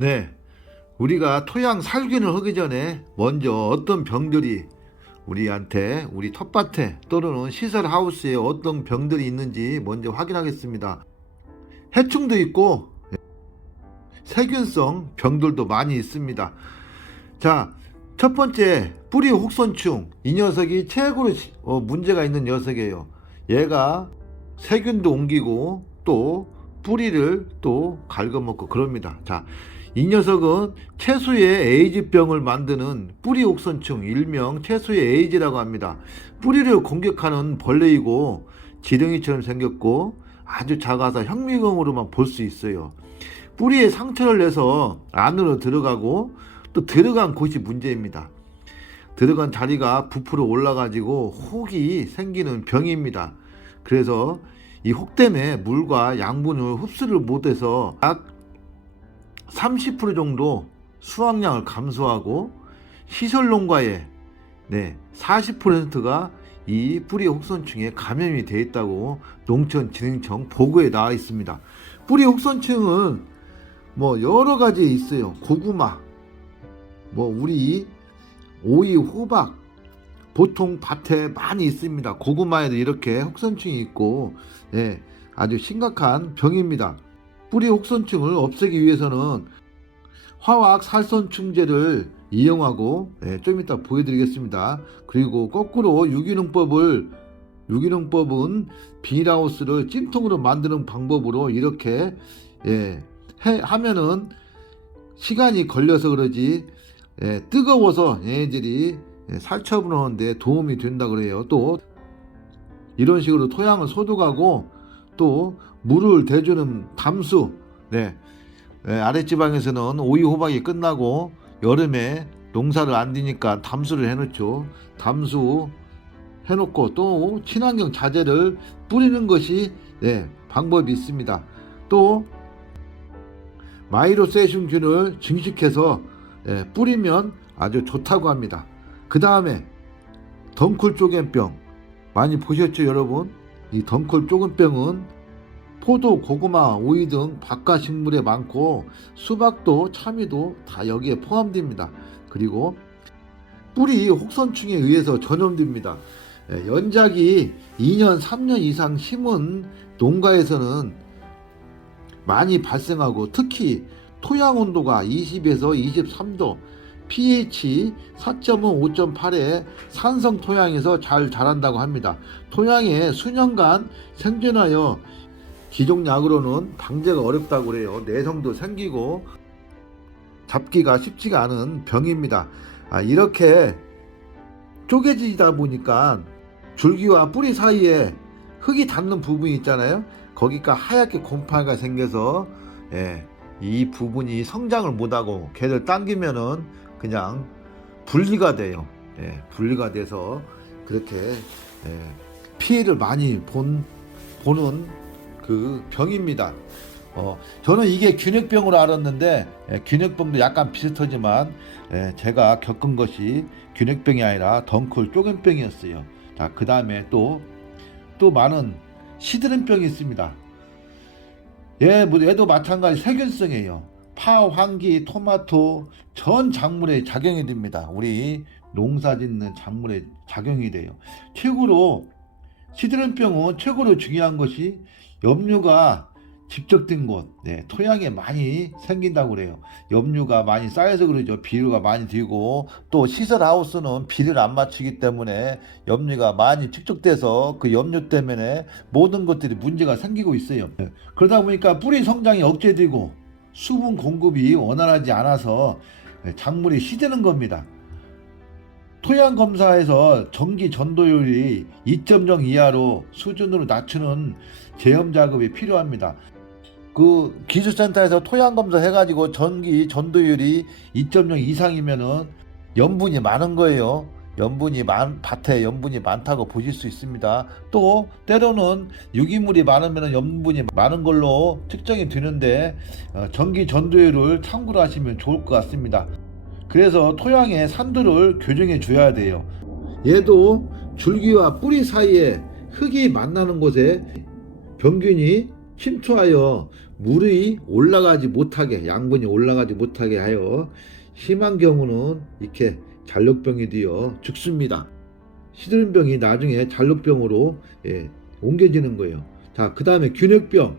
네, 우리가 토양 살균을 하기 전에 먼저 어떤 병들이 우리한테 우리 텃밭에 또는 시설 하우스에 어떤 병들이 있는지 먼저 확인하겠습니다. 해충도 있고 세균성 병들도 많이 있습니다. 자, 첫 번째 뿌리 혹선충. 이 녀석이 최고로 문제가 있는 녀석이에요. 얘가 세균도 옮기고 또 뿌리를 또 갉아먹고 그럽니다. 자, 이 녀석은 채소의 에이즈병을 만드는 뿌리 혹선충, 일명 채소의 에이즈라고 합니다. 뿌리를 공격하는 벌레이고 지렁이처럼 생겼고 아주 작아서 현미경으로만 볼 수 있어요. 뿌리에 상처를 내서 안으로 들어가고 또 들어간 곳이 문제입니다. 들어간 자리가 부풀어 올라가지고 혹이 생기는 병입니다. 그래서 이 혹 때문에 물과 양분을 흡수를 못해서 약 30% 정도 수확량을 감소하고 시설 농가의 40%가 이 뿌리 혹선충에 감염이 되어 있다고 농촌진흥청 보고에 나와 있습니다. 뿌리 혹선충은 뭐 여러 가지 있어요. 고구마, 뭐 우리 오이, 호박 보통 밭에 많이 있습니다. 고구마에도 이렇게 혹선충이 있고 아주 심각한 병입니다. 뿌리 혹선충을 없애기 위해서는 화학 살선충제를 이용하고 좀 이따 보여드리겠습니다. 그리고 거꾸로 유기농법은 비닐하우스를 찜통으로 만드는 방법으로 이렇게 하면은 시간이 걸려서 그러지 뜨거워서 얘네들이 살처분 하는데 도움이 된다 그래요. 또 이런 식으로 토양을 소독하고 또 물을 대주는 담수. 아랫지방에서는 오이 호박이 끝나고 여름에 농사를 안 되니까 담수를 해놓죠. 담수 해놓고 또 친환경 자재를 뿌리는 것이 방법이 있습니다. 또 마이로세슘균을 증식해서 뿌리면 아주 좋다고 합니다. 그 다음에 덩쿨 쪼겐병 많이 보셨죠 여러분? 이 덩쿨 쪼겐병은 포도, 고구마, 오이 등 박과식물에 많고 수박도 참이도 다 여기에 포함됩니다. 그리고 뿌리 혹선충에 의해서 전염됩니다. 연작이 2년, 3년 이상 심은 농가에서는 많이 발생하고 특히 토양 온도가 20에서 23도, pH 4.5, 5.8의 산성 토양에서 잘 자란다고 합니다. 토양에 수년간 생존하여 기존약으로는 방제가 어렵다고 그래요. 내성도 생기고 잡기가 쉽지가 않은 병입니다. 이렇게 쪼개지다 보니까 줄기와 뿌리 사이에 흙이 닿는 부분이 있잖아요. 거기가 하얗게 곰팡이가 생겨서 이 부분이 성장을 못하고 걔를 당기면은 그냥 분리가 돼요. 분리가 돼서 그렇게 피해를 많이 보는 그 병입니다. 저는 이게 균핵병으로 알았는데 균핵병도 약간 비슷하지만 제가 겪은 것이 균핵병이 아니라 덩쿨 쪼겐병이었어요. 자, 그 다음에 또 많은 시드름병이 있습니다. 얘도 마찬가지 세균성이에요. 파, 황기, 토마토 전 작물에 작용이 됩니다. 우리 농사 짓는 작물에 작용이 돼요. 시드름병은 최고로 중요한 것이 염류가 집적된 곳, 토양에 많이 생긴다고 그래요. 염류가 많이 쌓여서 그러죠. 비료가 많이 들고 또 시설 하우스는 비료를 안 맞추기 때문에 염류가 많이 축적돼서 그 염류 때문에 모든 것들이 문제가 생기고 있어요. 그러다 보니까 뿌리 성장이 억제되고 수분 공급이 원활하지 않아서 작물이 시드는 겁니다. 토양 검사에서 전기 전도율이 2.0 이하로 수준으로 낮추는 제염 작업이 필요합니다. 그 기술센터에서 토양 검사 해가지고 전기 전도율이 2.0 이상이면은 염분이 많은 거예요. 밭에 염분이 많다고 보실 수 있습니다. 또 때로는 유기물이 많으면 염분이 많은 걸로 측정이 되는데 전기 전도율을 참고로 하시면 좋을 것 같습니다. 그래서 토양의 산도를 교정해 줘야 돼요. 얘도 줄기와 뿌리 사이에 흙이 만나는 곳에 병균이 침투하여 물이 올라가지 못하게, 양분이 올라가지 못하게 하여 심한 경우는 이렇게 잔류병이 되어 죽습니다. 시드름병이 나중에 잔류병으로 옮겨지는 거예요. 자, 그 다음에 균핵병.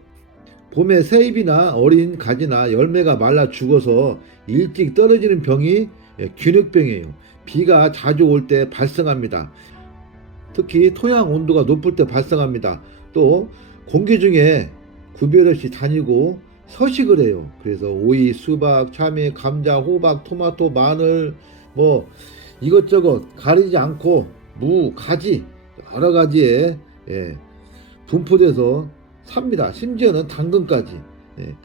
봄에 새잎이나 어린 가지나 열매가 말라 죽어서 일찍 떨어지는 병이 균핵병이에요. 비가 자주 올 때 발생합니다. 특히 토양 온도가 높을 때 발생합니다. 또 공기 중에 구별 없이 다니고 서식을 해요. 그래서 오이, 수박, 참외, 감자, 호박, 토마토, 마늘 뭐 이것저것 가리지 않고 무, 가지 여러 가지에 분포돼서 삽니다. 심지어는 당근까지.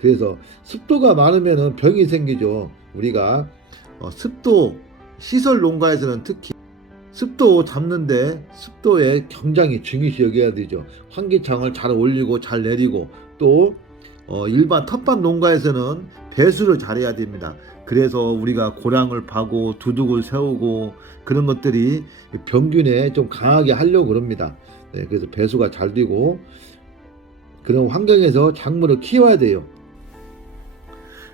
그래서 습도가 많으면 병이 생기죠. 우리가 습도 시설 농가에서는 특히 습도 잡는데 습도에 굉장히 중요시 여겨야 되죠. 환기창을 잘 올리고 잘 내리고 또 일반 텃밭 농가에서는 배수를 잘해야 됩니다. 그래서 우리가 고랑을 파고 두둑을 세우고 그런 것들이 병균에 좀 강하게 하려고 그럽니다. 그래서 배수가 잘 되고 그런 환경에서 작물을 키워야 돼요.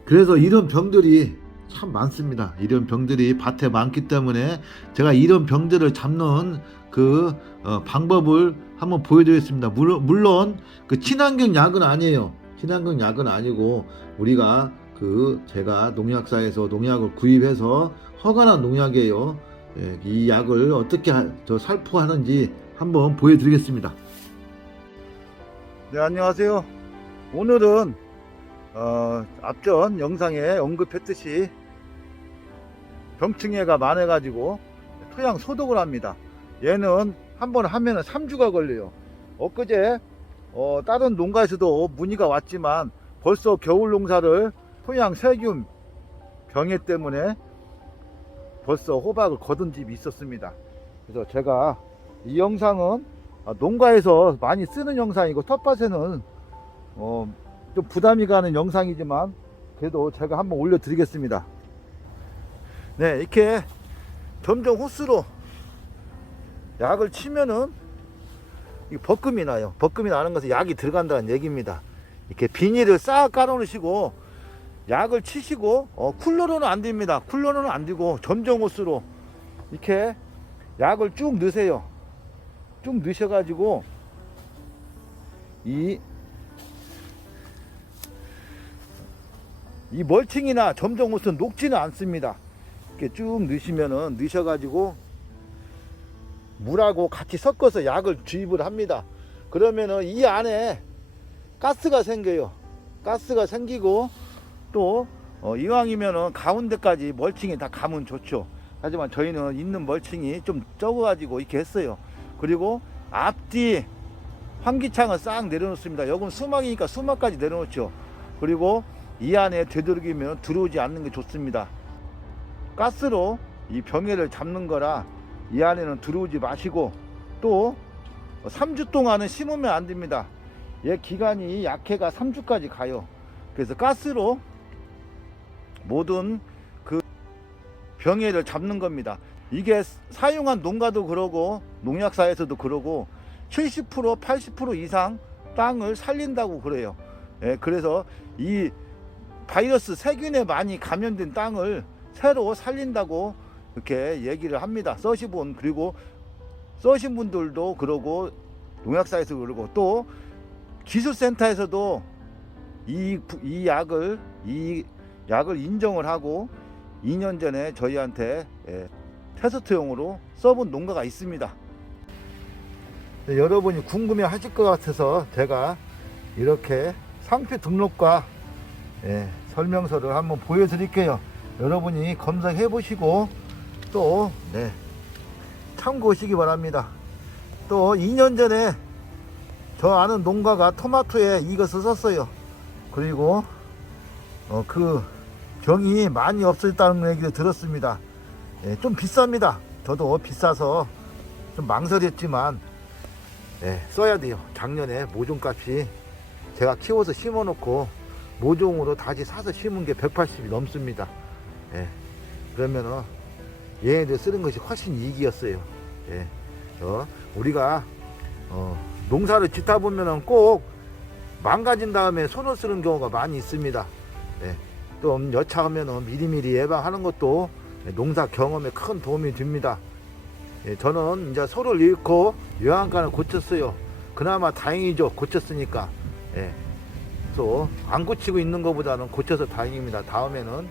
그래서 이런 병들이 참 많습니다. 이런 병들이 밭에 많기 때문에 제가 이런 병들을 잡는 그 방법을 한번 보여드리겠습니다. 물론 그 친환경 약은 아니에요. 친환경 약은 아니고 우리가 제가 농약사에서 농약을 구입해서 허가난 농약이에요. 이 약을 어떻게 살포하는지 한번 보여드리겠습니다. 네, 안녕하세요. 오늘은 앞전 영상에 언급했듯이 병충해가 많아가지고 토양 소독을 합니다. 얘는 한번 하면은 3주가 걸려요. 엊그제 다른 농가에서도 문의가 왔지만 벌써 겨울 농사를 토양 세균 병해 때문에 벌써 호박을 거둔 집이 있었습니다. 그래서 제가 이 영상은 농가에서 많이 쓰는 영상이고 텃밭에는 좀 부담이 가는 영상이지만 그래도 제가 한번 올려드리겠습니다. 네, 이렇게 점정 호스로 약을 치면은 벗금이 나요. 벗금이 나는 것은 약이 들어간다는 얘기입니다. 이렇게 비닐을 싹 깔아 놓으시고 약을 치시고 쿨러로는 안 됩니다. 쿨러로는 안 되고 점정 호스로 이렇게 약을 쭉 넣으세요. 쭉 넣으셔가지고 이 멀칭이나 점정 호스는 녹지는 않습니다. 이렇게 쭉 넣으셔가지고 물하고 같이 섞어서 약을 주입을 합니다. 그러면은 이 안에 가스가 생겨요. 가스가 생기고 또 이왕이면은 가운데까지 멀칭이 다 가면 좋죠. 하지만 저희는 있는 멀칭이 좀 적어가지고 이렇게 했어요. 그리고 앞뒤 환기창을 싹 내려놓습니다. 여기는 수막이니까 수막까지 내려놓죠. 그리고 이 안에 되도록이면 들어오지 않는 게 좋습니다. 가스로 이 병해를 잡는 거라 이 안에는 들어오지 마시고 또 3주 동안은 심으면 안 됩니다. 얘 기간이 약해가 3주까지 가요. 그래서 가스로 모든 그 병해를 잡는 겁니다. 이게 사용한 농가도 그러고 농약사에서도 그러고 70% 80% 이상 땅을 살린다고 그래요. 그래서 이 바이러스 세균에 많이 감염된 땅을 새로 살린다고 이렇게 얘기를 합니다. 써신 분, 그리고 써신 분들도 그러고 농약사에서 그러고 또 기술센터에서도 이 약을 인정을 하고 2년 전에 저희한테 테스트용으로 써본 농가가 있습니다. 네, 여러분이 궁금해 하실 것 같아서 제가 이렇게 상표 등록과 설명서를 한번 보여드릴게요. 여러분이 검색해 보시고 또 참고하시기 바랍니다. 또 2년 전에 저 아는 농가가 토마토에 이것을 썼어요. 그리고 그 병이 많이 없어졌다는 얘기를 들었습니다. 좀 비쌉니다. 저도 비싸서 좀 망설였지만 써야 돼요. 작년에 모종값이 제가 키워서 심어놓고 모종으로 다시 사서 심은 게 180이 넘습니다. 그러면은 얘네들 쓰는 것이 훨씬 이익이었어요. 우리가 농사를 짓다 보면은 꼭 망가진 다음에 손을 쓰는 경우가 많이 있습니다. 네. 좀 여차하면 미리미리 예방하는 것도 농사 경험에 큰 도움이 됩니다. 예, 저는 이제 소를 잃고 영양간을 고쳤어요. 그나마 다행이죠. 고쳤으니까. 예. 그래서 안 고치고 있는 것보다는 고쳐서 다행입니다. 다음에는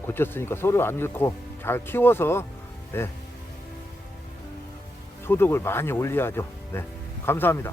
고쳤으니까 소를 안 잃고 잘 키워서 소득을 많이 올려야죠. 네. 감사합니다.